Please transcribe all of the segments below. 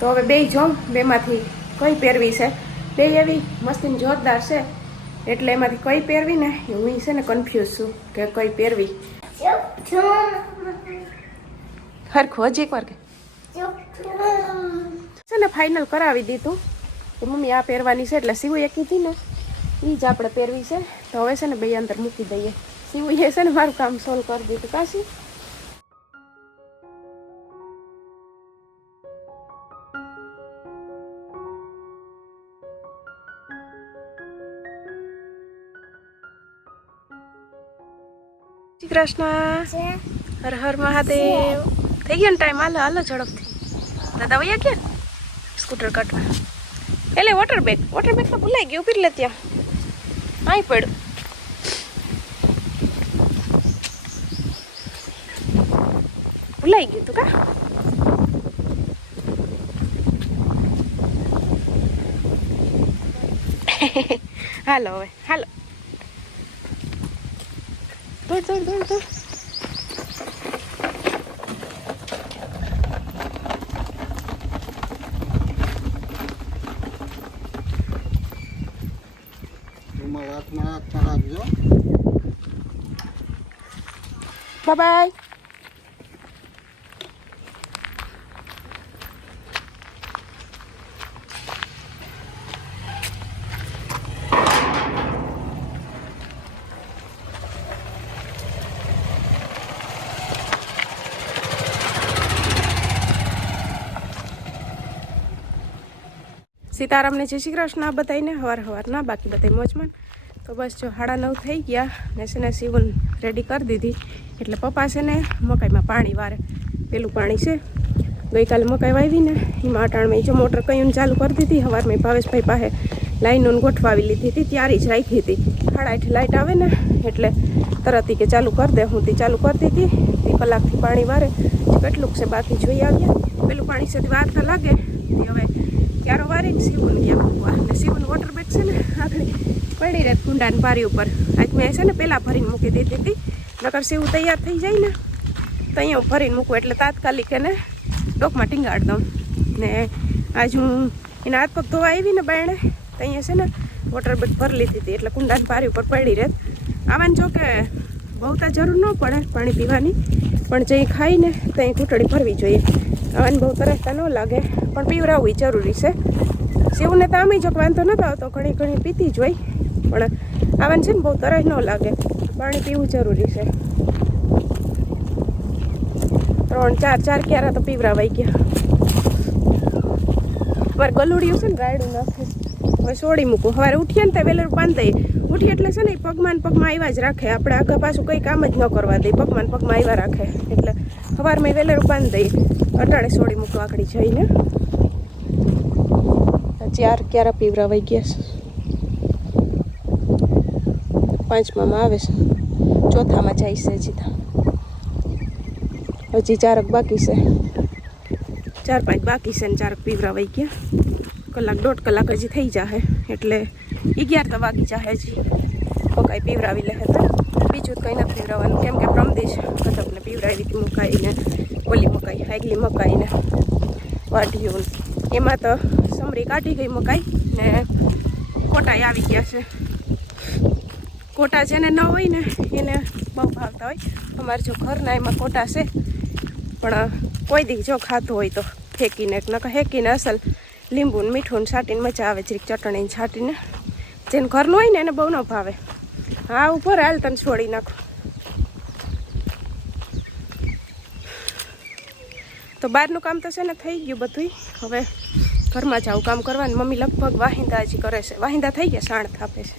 તો હવે બે જોઉં બેમાંથી કઈ પહેરવી છે? બે એવી મસ્તીની જોરદાર છે. એટલે એમાંથી કઈ પહેરવી ને, એ હું છે ને કન્ફ્યુઝ છું કે કઈ પહેરવી. હરખું હજી કે. છે ને ફાઇનલ કરાવી દીધું. કે મમ્મી આ પહેરવાની છે, એટલે સીવું એક કીધી ને એ જ આપણે પહેરવી છે. તો હવે છે ને બે અંદર મૂકી દઈએ. સીવું એ છે ને, મારું કામ સોલ્વ કરી દીધું. કાશી શ્રી કૃષ્ણ. હર હર મહાદેવ. થઈ ગયો ને ટાઈમ હાલો હાલો, ઝડપથી. દાદા વૈયા ગયા સ્કૂટર કાઢવા. એટલે વોટર બેગ વોટર બેગ ભૂલાઈ ગયું, ઊભી લે ત્યાં. આઈ પડ્યું. ભૂલાઈ ગયું તું કા? હાલો હવે, હાલો. દોડ દોડ દોડ દોડ તમારા હાથમાં સીતારામને જય શ્રી કૃષ્ણ બધાને હવાર હવારના, બાકી બધા મોજમાં. તો બસ જો હાડા નવ થઈ ગયા ને છે ને સીવન રેડી કરી દીધી. એટલે પપ્પા છે ને મકાઈમાં પાણી વારે. પેલું પાણી છે, ગઈકાલે મકાઈ વાવીને એમાં અટાણમાં જો મોટર કયું ચાલુ કરી દીધી. સવારમાં ભાવેશભાઈ પાસે લાઈનો ગોઠવાવી લીધી હતી, ત્યારે જ રાખી હતી. હાડા આઠે લાઇટ આવે ને, એટલે તરત કે ચાલુ કરી દે. હું તે ચાલુ કરી દીધી. તે કલાકથી પાણી વારે. કેટલુંક છે, બાકી જોઈ આવ્યા. પેલું પાણી છે વાર તો લાગે. તે હવે ક્યારો વારીને સીવું ગયા મૂકવા. અને સીવન વોટર બેગ છે ને આગળ પડી રહે કુંડાની પારી ઉપર. આજ મેં છે ને પહેલાં ભરીને મૂકી દીધી હતી. નકર સીવું તૈયાર થઈ જાય ને, તો અહીંયા હું ભરીને મૂકું. એટલે તાત્કાલિક એને ડોકમાં ટીંગાડી દઉં. ને આજ હું એના હાથ પગ ધોવા આવી ને બાયણે, તો અહીંયા છે ને વોટર બેગ ભરી લીધી હતી. એટલે કુંડાની પારી ઉપર પડી રહે. આવાની જો કે બહુ તો જરૂર ન પડે પાણી પીવાની. પણ જે ખાઈને ત્યાં ઘૂંટડી ભરવી જોઈએ. આવાની બહુ તરસતા ન લાગે, પણ પીવરાવવું જરૂરી છે. શિવને તો આમે જો કે વાંધો નતો આવતો, ઘણી ઘણી પીતી જ હોય, પણ આવાને છે ને બહુ તરસ ન લાગે, પાણી પીવું જરૂરી છે. ત્રણ, ચાર ચાર ક્યારા તો પીવરાવાઈ ગયા. મારે ગલુડિયું છે ને રાયડું નાખે હવે છોડી મૂકું. હવે ઉઠીએ ને તે વેલર બાંધી દઈએ. ઉઠી એટલે છે ને એ પગમાં પગમાં આવ્યા જ રાખે. આપણે આગળ પાછું કંઈ કામ જ ન કરવા દઈએ. પગમાં પગમાં આવ્યા રાખે. એટલે સવારમાં વેલર બાંધી દઈએ. અટાણે સોડી મૂકવા આકડી જઈને. ચાર ક્યારા પીવરાવાઈ ગયા છે? પાંચમામાં આવે છે. ચોથામાં જાય છે હજી હજી ચારક બાકી છે. ચાર પાંચ બાકી છે ને ચારક પીવરાવાઈ ગયા. કલાક દોઢ કલાક હજી થઈ જાહે. એટલે અગિયાર તો વાગી જાહે હજી. મકાઈ પીવરાવી લે તો બીજું કંઈ નથી પીવરાવાનું. કેમ કે પ્રમદેશ કથકને પીવરાવી મકાઈને ઓલી મકાઈ આગલી મકાઈને વાઢીયું એમાં તો સમરી કાઢી ગઈ મકાઈ ને કોટાઈ આવી ગયા છે. કોટા જેને ન હોય ને એને બહુ ભાવતા હોય. અમારે જો ઘરના એમાં કોટા છે, પણ કોઈ દી જો ખાતું હોય તો ફેંકીને, નકર ફેંકીને અસલ લીંબુને મીઠું છાંટીને મજા આવે જરીક ચટણીને છાંટીને. જેને ઘરનું હોય ને એને બહુ ન ભાવે. હા ઉપર હાલ તને છોડી નાખો. તો બહારનું કામ તો છે ને થઈ ગયું બધું હવે ઘરમાં જ આવું કામ કરવાનું. મમ્મી લગભગ વાહિંદા હજી કરે છે. વાહિંદા થઈ ગયા સાણ થાપે છે.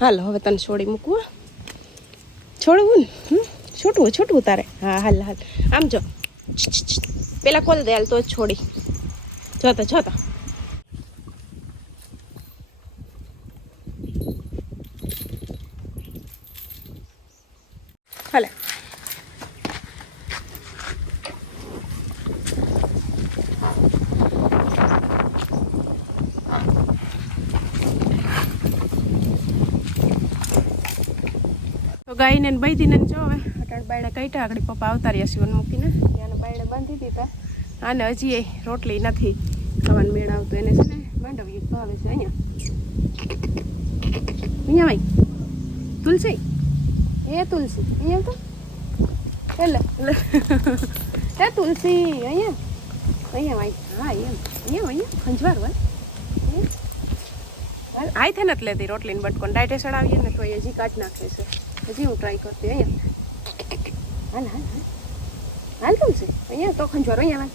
હાલ, હવે તને છોડી મૂકવું છોડવું ને? છૂટવું છૂટવું તારે? હા, હાલ હાલ. આમ જો. પેલા કોલ દે, હાલ તો છોડી. જોતો જોતો. હાલે. ગાયને ને દીને જો હવે. અટણ બાયણે કઈટા આગળ પપ્પા આવતા રહ્યા શિવન મૂકીને. ત્યાંને બાયણે બાંધી દીધા. આને હજી એ રોટલી નથી ખાવાનું મેળ એને છે ને માંડવી ભાવે છે અહીંયા. અહીંયા ભાઈ. તુલસી? એ તુલસી. અહીંયા તો? એટલે. એ તુલસી. અહીંયા? અહીંયા ભાઈ. હા, એમ. અહીંયા અહીંયા. ખંજવાર હોય આઈ થે નથી લેતી રોટલીને બટકોન. ડાયટે ચડાવીએ ને તો એ હજી કાઢ નાખે છે. હજી હું ટ્રાય કરતી અહીંયા. હાલ હાલ હાલ. હાલ તુલસી અહીંયા તો ખંજવારો અહીંયા હાલ.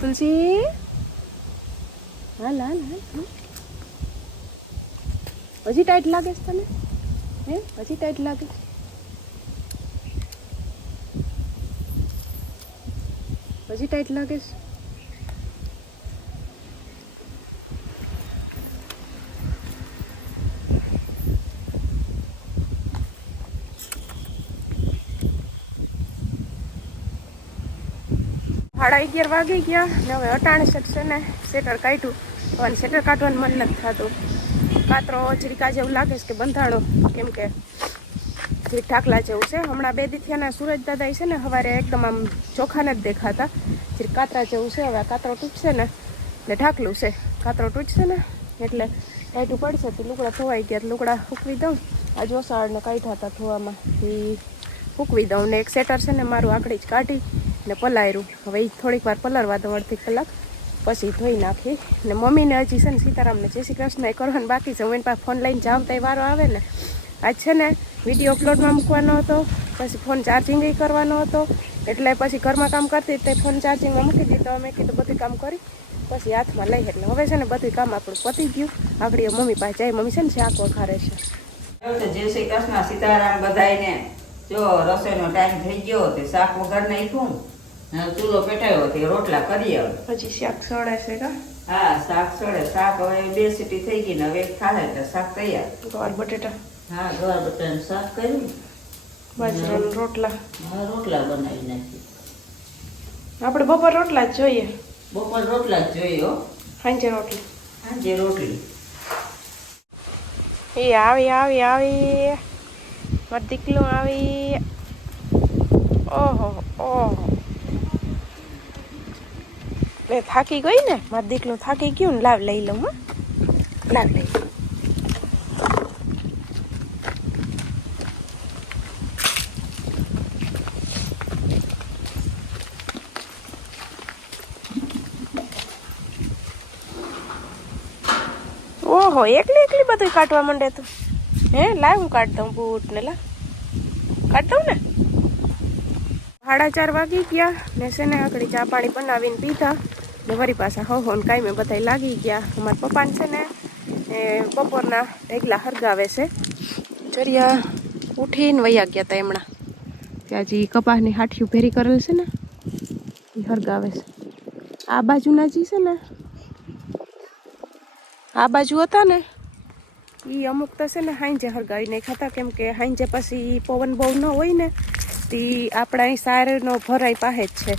તુલસી? હાલ હાલ હાલ. હજી ટાઈટ લાગે છે તને? હે? હજી ટાઈટ લાગે? હજી ટાઈટ લાગે સાડા અગિયાર વાગી ગયા ને હવે અટાણે શકશે ને સેટર કાઢ્યું. હવે સેટર કાઢવાનું મન નથી થતું. કાતરો જરીકા જેવું લાગે છે કે બંધાણો, કેમ કે જરીક ઢાકલા જેવું છે. હમણાં બે દીથિયાના સુરજ દાદા છે ને સવારે એકદમ આમ ચોખાને જ દેખાતા. જે કાતરા જેવું છે, હવે કાતરો તૂટશે ને એટલે ઢાકલું છે. કાતરો તૂટશે ને, એટલે ટાઈટું પડશે. તો લુગડા ધોવાઈ ગયા લુગડા ફૂકવી દઉં. આ જોસાળને કાઢ્યા હતા ધોવામાં. એ સૂકવી દઉં ને એક સેટર છે ને મારું આકડી જ કાઢી. ને પલાયરું. હવે એ થોડીક વાર પલરવા દો અડધી કલાક. પછી ધોઈ નાખી. ને મમ્મીને હજી છે ને સીતારામને જય શ્રી કૃષ્ણ એ કરવાનું બાકી છે. હું પાસે ફોન લઈને જાઉં તો વારો આવે ને. આજ છે ને વીડિયો અપલોડમાં મૂકવાનો હતો. પછી ફોન ચાર્જિંગ કરવાનો હતો. એટલે પછી ઘરમાં કામ કરતી તે ફોન ચાર્જિંગમાં મૂકી દીધો. અમે કીધું બધું કામ કરી. પછી હાથમાં લઈ એટલે હવે છે ને બધું કામ આપણું પતી ગયું. આગળ મમ્મી પાસે જાય. મમ્મી છે ને શાક વખારે છે. જય શ્રી કૃષ્ણ. સીતારામ બધાને જો રસોઈનો ટાઈમ થઈ ગયો. તે શાક વગર નાખ્યું. ચૂલો પેટાયો તે રોટલા કરી આવે. પછી શાક સડે છે કા? હા શાક સડે શાક હવે બે સીટી થઈ ગઈ ને હવે એક થાય એટલે શાક તૈયાર. ગવાર બટેટા. હા ગવાર બટાનું શાક કર્યું. બાજરાના રોટલા. હા રોટલા બનાવી નાખી આપણે બપોર રોટલા જ જોઈએ. બપોર રોટલા જ જોઈએ હો. સાંજે રોટલી. સાંજે રોટલી. એ આવી આવી આવી. મારો દીકલો આવી. ઓહો ઓહો. લે થાકી ગઈ ને? મારા દીકલો થાકી ગયું ને, લાવ, લઈ લઉં લાવ, લઈ. ઓહો, એકલી એકલી બધું કાઢવા માંડે તું. હે લાય હું કાઢ દઉં બૂટ ને લા. કાઢ દઉં ને? સાડા ચાર વાગી ગયા. ને છે ને આગળ ચા પાણી બનાવીને પીધા. ને પાછા હો હો ને કાંઈ મેં બધા લાગી ગયા. અમારા પપ્પાને છે ને, એ બપોરના એકલા હરગાવે છે. ચરિયા ઉઠીને વયા ગયા હતા એમણા. ત્યાં હજી કપાસની હાઠિયું ભેરી કરેલ છે ને એ હરગાવે છે. આ બાજુના જી છે ને, આ બાજુ હતા ને એ અમુક તો છે ને હાંજે હરગાવી ખાતા. કેમ કે હાંજે પછી પવન બહુ ન હોય ને તે આપણા અહીં સારનો ભરાઈ પાસે જ છે.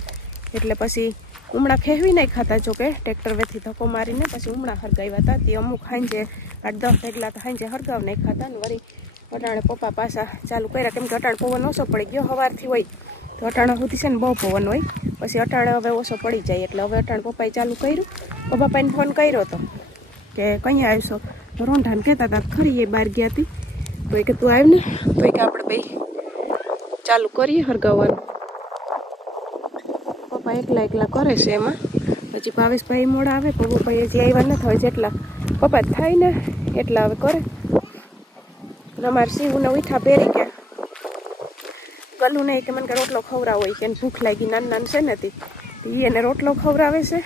એટલે પછી ઉમણા ખેવી નહીં ખાતા. જો કે ટ્રેક્ટર વેથી ધક્કો મારીને પછી ઉમણા હરગાવ્યા હતા. તે અમુક હાંજે આઠ દસ એકલા તો હાંજે હરગાવ નહીં ખાતા ને વળી અટાણે પપ્પા પાછા ચાલુ કર્યા. કેમ કે અટાણે પવન ઓછો પડી ગયો સવારથી હોય. તો અટાણા સુધી છે ને બહુ પવન હોય. પછી અટાણે હવે ઓછો પડી જાય. એટલે હવે અટાણે પપ્પાએ ચાલુ કર્યું. પપ્પાને ફોન કર્યો હતો કે કઈ આવશો? રોંઢાને કહેતા હતા, ખરી એ બહાર ગયા હતી તો એ કે તું આવ ને. તો કે આપણે ભાઈ ચાલુ કરીએ હરગાવવાનું. પપ્પા એકલા એકલા કરે છે એમાં. પછી ભાવેશભાઈ મોડા આવે પણ પપ્પા હજી આવ્યા નથી હોય જેટલા પપ્પા થાય ને, એટલા હવે કરે. અમારે સીવુને ઉઠા પહેરી કે ગલું નહીં કે મને કે રોટલો ખવડાવો હોય કે ભૂખ લાગી, નાન નાન છે ને તી. એને રોટલો ખવડાવે છે.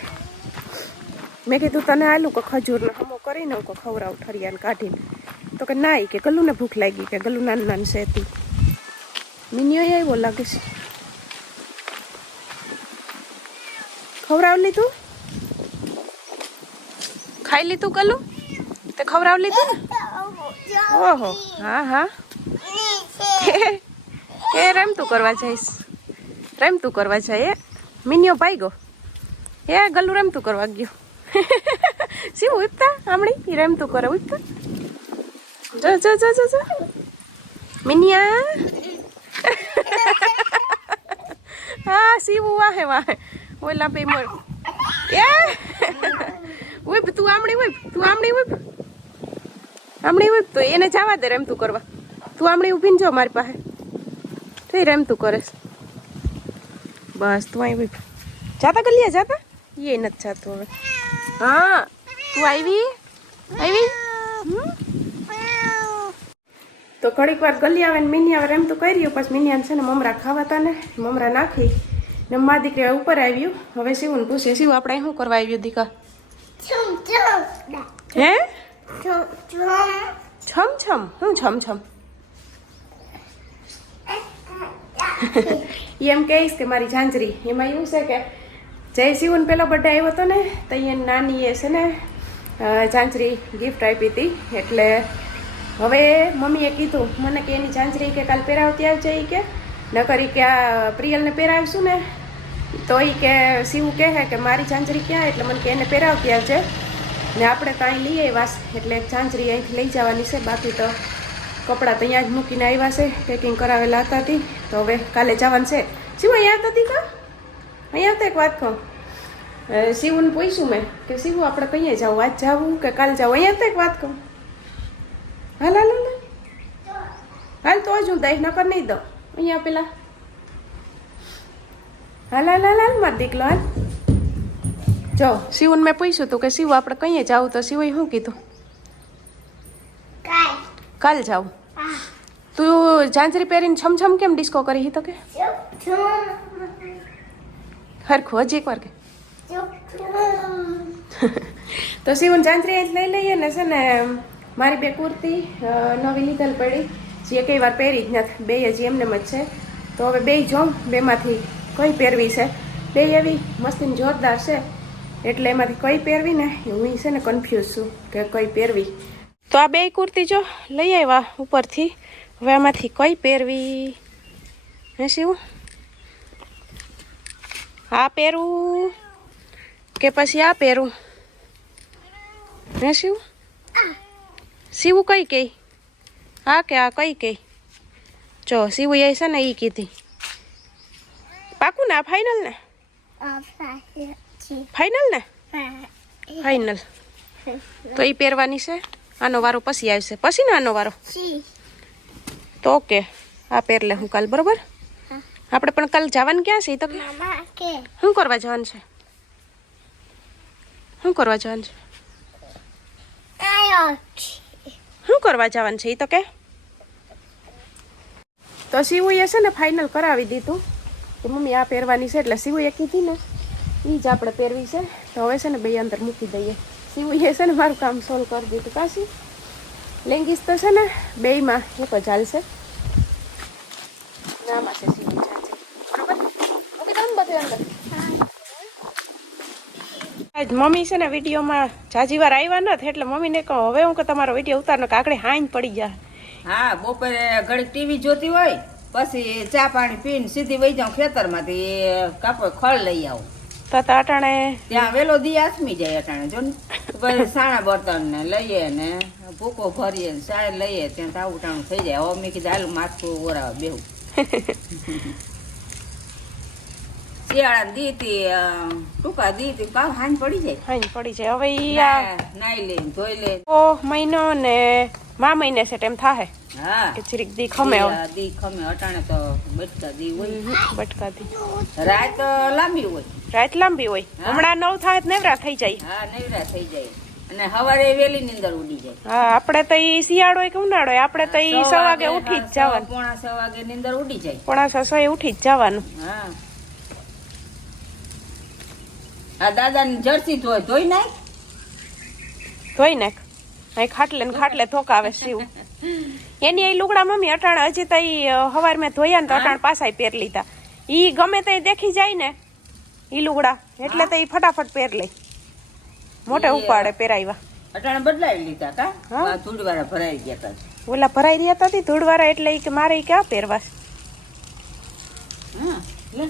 મેં કીધું તને આલું કે ખજૂરનો હમો કરીને કે ખવરાવ ઠરિયાને કાઢીને. તો કે ના કે ગલુને ભૂખ લાગી કે ગલું નાન નાન છે તી. મિનિયો આવ્યો લાગે છે. ખવડાવ લીધું? ખાઈ લીધું ગલું તે ખવડાવ લીધું? ને ઓહો, હા હા. એ રમતું કરવા જઈશ. રમતું કરવા જાય મિનિયો ભાઈ ગયો એ ગલ્લું રમતું કરવા ગયો. શું ઉપતા હમણી? એ રમતું કરે ઉપતા જો જો જો જો જો. મિનિયા. હા સીવું વાહે વાહે. ઓલા ભાઈ મોર એ! ઉપ તું આમણી ઉપ તું આમણી ઉપ આમણી ઉપ તો એને જવા દે રમતું કરવા. તું આમણી ઊભી જો મારી પાસે. તો રમતું કરે. બસ, તું અહીં ઉપ જાતા ગલિયા જાતા? એ નથી જાતું હવે. હા, તું આવી આવી? તો ઘડીક વાર ગલી આવે ને મિની આવે એમ તો કર્યું, પછી મિનિયાને છે ને મમરા ખાવાતા ને મમરા નાખી. ને મા દીકરી ઉપર આવ્યું. હવે શિવને પૂછે શિવ આપણે શું કરવા આવ્યું દીકા હે? છમ છમ. હું છમ છમ? એમ કહીશ કે મારી ઝાંઝરી. એમાં એવું છે કે જય શિવન પહેલો બર્થડે આવ્યો હતો ને તો અહીંયા એ છે ને ઝાંઝરી ગિફ્ટ આપી હતી. એટલે હવે મમ્મીએ કીધું મને કે એની ઝાંઝરી કે કાલ પહેરાવતી આવજે કે. ન કરી કે આ પ્રિયલને પહેરાવીશું ને તો એ કે શિવ કહે કે મારી ઝાંઝરી ક્યાં એટલે મને કે એને પહેરાવતી આવજે ને આપણે કાંઈ લઈએ વાસ એટલે ઝાંઝરી અહીંથી લઈ જવાની છે. બાકી તો કપડાં તો અહીંયા જ મૂકીને આવ્યા છે. પેકિંગ કરાવેલા હતા હતી તો હવે કાલે જવાનું છે. શિવ અહીંયા આવતા હતી કા? અહીંયા આવતા એક વાત કહું. શિવને પૂછ્યું મેં કે શિવ આપણે કહીએ જાવ આજ જાવું કે કાલે જાવ? અહીંયા આવતા એક વાત કહું. હાલ હાલ હાલ. હાલ, તો જ હું દહીં નકર નહીં દઉં. અહીંયા પેલા હાલ હાલ હાલ હાલ માર દીકલો હાલ. જો. શિવન મેં પૂછ્યું હતું કે શિવ આપણે કહીએ જાવું તો શિવએ શું કીધું? કાલ. જાવ તું ઝાંઝરી પહેરીને છમછમ કેમ ડિસ્કો કરી હી તો કે? હરખું હજી એકવાર કે. તો શિવન ઝાંઝરી જ લઈ લઈએ ને છે ને મારી બે કુર્તી નવી લીધેલ પડી. જે કઈ વાર પહેરી જ નથી બે હજી એમને જ છે. તો હવે બે જોઉં બેમાંથી. કઈ પહેરવી છે? બે એવી મસ્તી જોરદાર છે. એટલે એમાંથી કઈ પહેરવી ને હું છે ને કન્ફ્યુઝ છું કે કઈ પહેરવી. તો આ બે કુર્તી જો લઈ આવ્યા ઉપરથી. હવે આમાંથી કઈ પહેરવી? હે શિવ? આ પહેરવું કે પછી આ પહેરવું હે શિવ? શિવું કઈ કઈ? હા કે આ કઈ કઈ? જો શિવ એ છે ને એ કીધી. પાકું ને આ ફાઇનલ ને? ફાઇનલ ને? ફાઇનલ તો એ પહેરવાની છે? આનો વારો પછી આવશે. પછી ને આનો વારો? તો ઓકે. આ પહેર લે હું કાલ, બરોબર? આપણે પણ કાલ જવાનું ક્યાં છે તો શું કરવા જવાનું છે? શું કરવા જવાનું છે? શું કરવા જવાનું છે એ તો કે? તો શિવુએ છે ને ફાઇનલ કરાવી દીધું. કે મમ્મી આ પહેરવાની છે એટલે શિવુએ કીધી ને. એ જ આપણે પહેરવી છે. તો હવે છે ને બે અંદર મૂકી દઈએ. શિવુએ છે ને મારું કામ સોલ્વ કરી દીધું કાશી લેંગીસ તો છે ને બેયમાં એક જ હાલશે. નામાં છે શિવ બરોબર? મૂકી મમ્મી છે ને વિડીયોમાં જાજી વાર આવ્યા નથી, એટલે મમ્મીને કહો, હવે હું કે તમારો વીડિયો ઉતારનો કે આકડે હાઈન પડી જાય. હા, બપોરે ઘડી ટીવી જોતી હોય પછી ચા પાણી પીને સીધી વહી જાઉં ખેતરમાંથી કાપડ ખળ લઈ આવું. તો અટાણે ત્યાં વેલો દી આથમી જાય અટાણે જો ને. સાણા બર્તન ને લઈએ ને ભૂકો ભરીએ ને સાય લઈએ ત્યાં તાવ ટાણું થઈ જાય. હવે મેં કીધું હાલ માથું ઓરાવા બેહું. શિયાળા દીતી ટૂંકા દીતી કામ હાન પડી જાય. હાઈન પડી જાય. હવે નાઈ લે ધોઈ લે. ઓ મહિનો ને મા મહિને છે તેમ થાહે. હા. કે જીરીક દી ખમે દી- ખમે. અટાણે તો બટકા દી હોય. બટકા દી. રાત લાંબી હોય. રાત લાંબી હોય. હમણાં નવ થાય તો નેવરા થઈ જાય. હા નેવરા થઈ જાય. અને સવારે વેલી નીંદર ઉડી જાય. હા આપણે તો ઈ શિયાળો કે ઉનાળો આપણે તો ઈ સો વાગે ઉઠી જ જવાનું. પોણા છ વાગે નીંદર ઉડી જાય. પોણા છ એ ઉઠી જ જવાનું. હા. આ દાદાની જર્સી ધોઈ ધોઈ નાખ. ધોઈ નાખ. અહીં ખાટલે ને ખાટલે ધોકાવે શિવ એની એ લુગડા મમ્મી અટાણ હજી તો હવાર મેં ધોયા ને તો અટાણ પાછા પહેર લીધા. ઈ ગમે તે દેખી જાય ને ઈ લુગડા. એટલે તો ઈ ફટાફટ પહેર લે. મોટે ઉપાડે પહેરાવ્યા અટાણે બદલાવી લીધા કા? હા. ધૂળવાળા ભરાઈ ગયા તા. ઓલા ભરાઈ રહ્યા હતા ધૂળવાળા એટલે ઈ કે મારે ઈ ક્યાં પહેરવા હા લે.